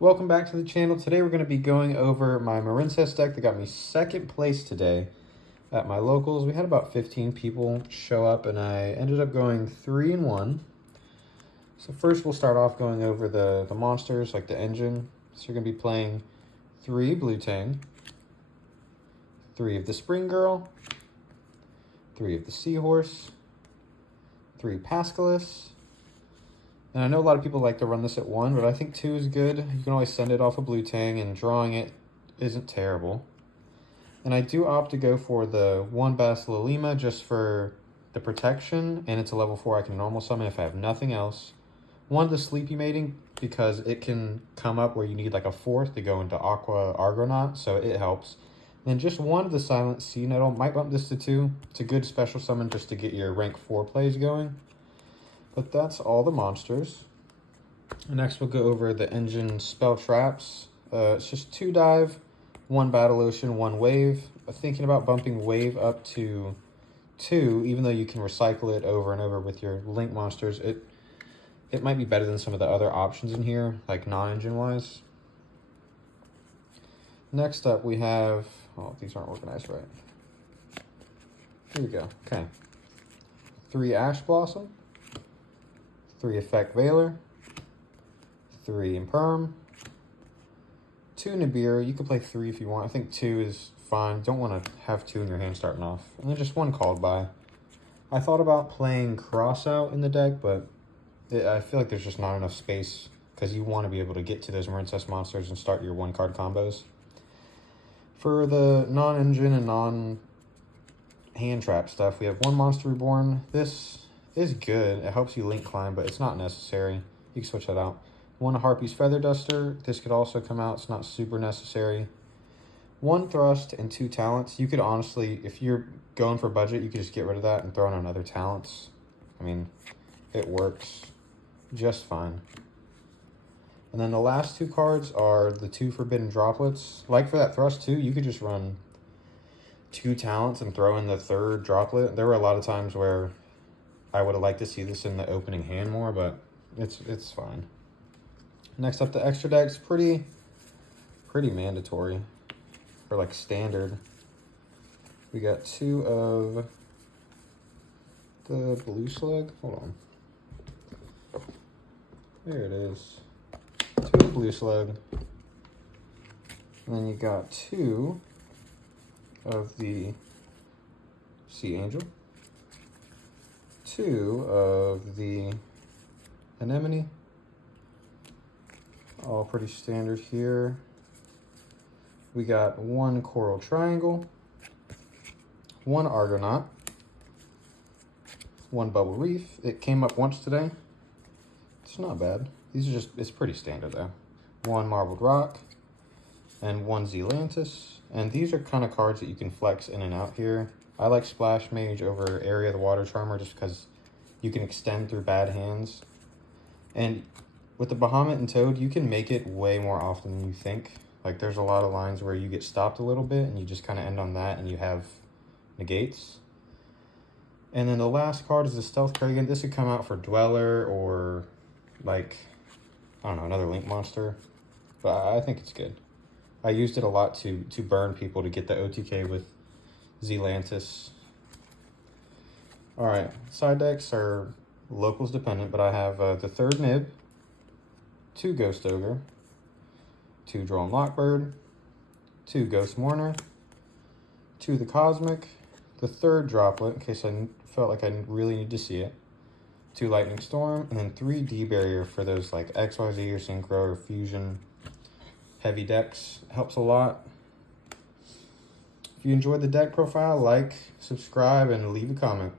Welcome back to the channel. Today we're going to be going over my Marincess deck that got me second place today at my locals. We had about 15 people show up and I ended up going 3-1. So first we'll start off going over the monsters, like the engine. So you're going to be playing 3 Blue Tang, 3 of the Spring Girl, 3 of the Seahorse, 3 Pascalis. And I know a lot of people like to run this at 1, but I think 2 is good. You can always send it off a Blue Tang, and drawing it isn't terrible. And I do opt to go for the 1 Basilalima just for the protection, and it's a level 4 I can normal summon if I have nothing else. 1 the Sleepy Mating, because it can come up where you need like a 4th to go into Aqua Argonaut, so it helps. And just 1 of the Silent Sea Nettle, might bump this to 2. It's a good special summon just to get your rank 4 plays going. But that's all the monsters. Next we'll go over the engine spell traps. It's just 2 dive, 1 battle ocean, 1 wave. Thinking about bumping wave up to 2, even though you can recycle it over and over with your link monsters. It might be better than some of the other options in here, like non-engine wise. Next up we have, oh, these aren't organized right. Here we go, okay. 3 Ash Blossom, 3 Effect Veiler, 3 Imperm, 2 Nibiru. You can play 3 if you want. I think 2 is fine. Don't want to have 2 in your hand starting off. And then just 1 Called By. I thought about playing Cross Out in the deck, but I feel like there's just not enough space because you want to be able to get to those Marincess monsters and start your 1-card combos. For the non-engine and non-hand trap stuff, we have 1 Monster Reborn. This is good. It helps you link climb, but it's not necessary. You can switch that out. 1 Harpy's Feather Duster. This could also come out. It's not super necessary. 1 Thrust and 2 Talents. You could honestly, if you're going for budget, you could just get rid of that and throw in another Talents. I mean, it works just fine. And then the last 2 cards are the 2 Forbidden Droplets. Like for that Thrust too, you could just run 2 Talents and throw in the 3rd Droplet. There were a lot of times where I would have liked to see this in the opening hand more, but it's fine. Next up, the extra deck's pretty mandatory for like standard. We got 2 of the Blue Slug. Hold on. There it is. 2 of the Blue Slug. And then you got 2 of the Sea Angel. 2 of the Anemone. All pretty standard here. We got 1 Coral Triangle, 1 Argonaut, 1 Bubble Reef. It came up once today. It's not bad. These are just, it's pretty standard though. 1 Marbled Rock, and 1 Zealantis. And these are kind of cards that you can flex in and out here. I like Splash Mage over Area of the Water Charmer just because you can extend through bad hands. And with the Bahamut and Toad, you can make it way more often than you think. Like there's a lot of lines where you get stopped a little bit and you just kind of end on that and you have negates. And then the last card is the Stealth Kragan. This would come out for Dweller or like, I don't know, another Link monster. But I think it's good. I used it a lot to burn people to get the OTK with Zealantis. Alright, side decks are locals dependent, but I have the 3rd Nib, 2 Ghost Ogre, 2 Drone Lockbird, 2 Ghost Mourner, 2 the Cosmic, the 3rd Droplet, in case I felt like I really need to see it, 2 Lightning Storm, and then 3 D-Barrier for those like XYZ or Synchro or Fusion heavy decks. Helps a lot. If you enjoyed the deck profile, like, subscribe, and leave a comment.